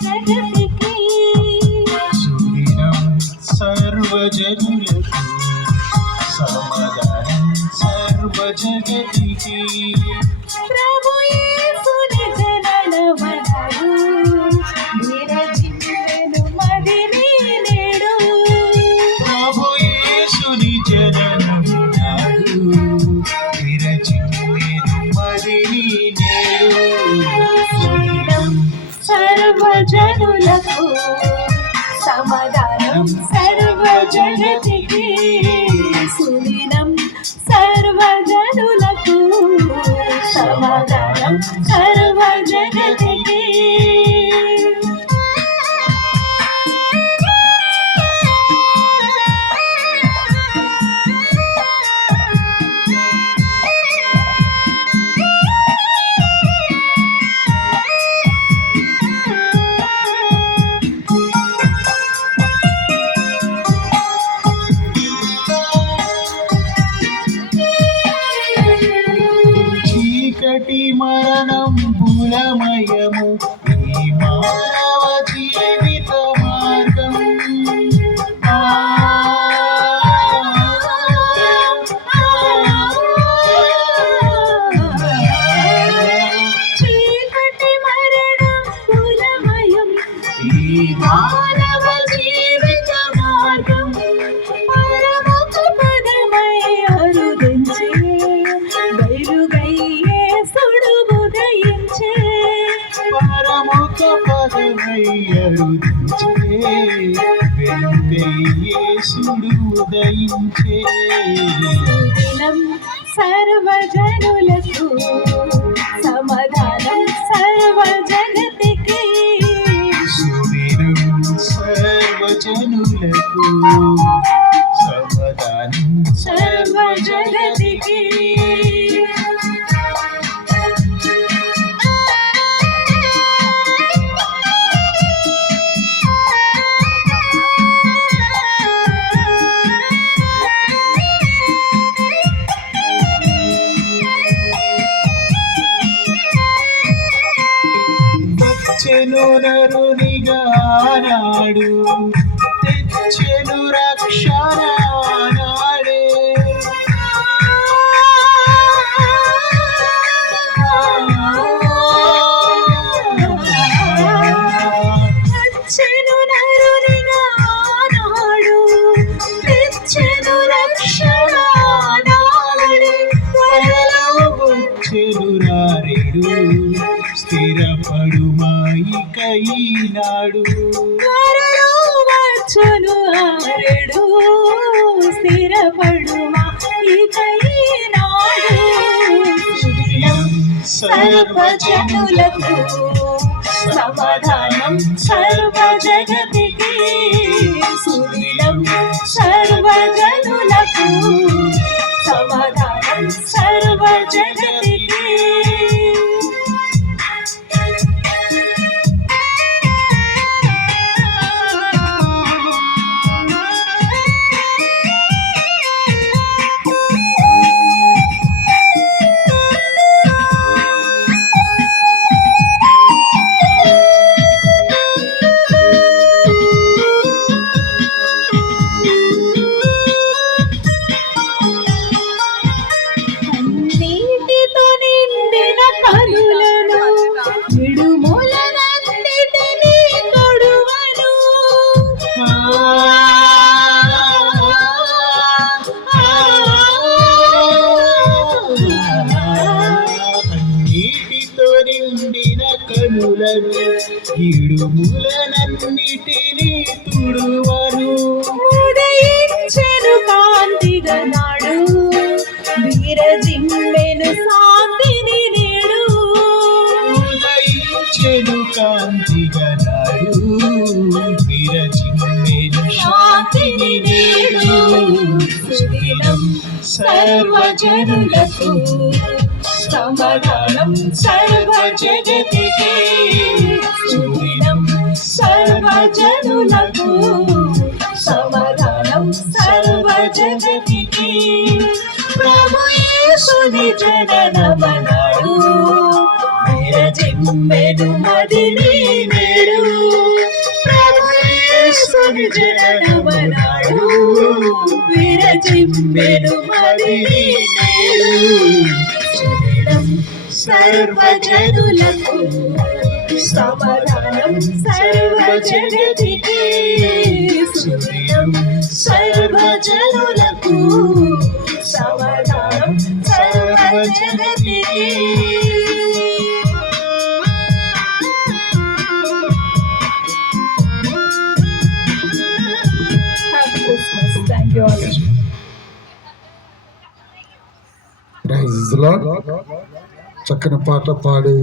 జగతికి సుదినం సమాధానం namayam పదమయ్యరుదించే వెలుగయ్యేసుడు ఉదయించే సర్వజనులకు వచ్చెను నరునిగా నాడు తెచ్చెను రక్షణ స్థిరపడుమాయిక త్వరలో వచ్చును ఆరెడు స్థిరపడుమా? ఇక సర్వజనులకు సమాధానం సర్వ జగతికి సుదినం సర్వజనులకు సమాధానం సర్వ జగతి కనులను నిండిన కనులను ఇడుములనన్నిటినీ తుడువ చెడు కాంతిగా నాడు విరచిమ్మెను శాంతిని నేడు. సుఖిలం సర్వజనులకు సమాధానం సర్వజగతికి. సుఖిలం సర్వజనులకు సమాధానం సర్వజగతికి. ప్రభు యేసుని జననమనాడు విరజిమ్మెను మదిని నేడు యేసుని జననమనాడు. విరచిమ్మెను మదిని నేడు శుభదినం సర్వజనులకు. సమాధానం సర్వ జగతికి సర్వజనులకు. ప్రైజ్లో చక్కని పాట పాడి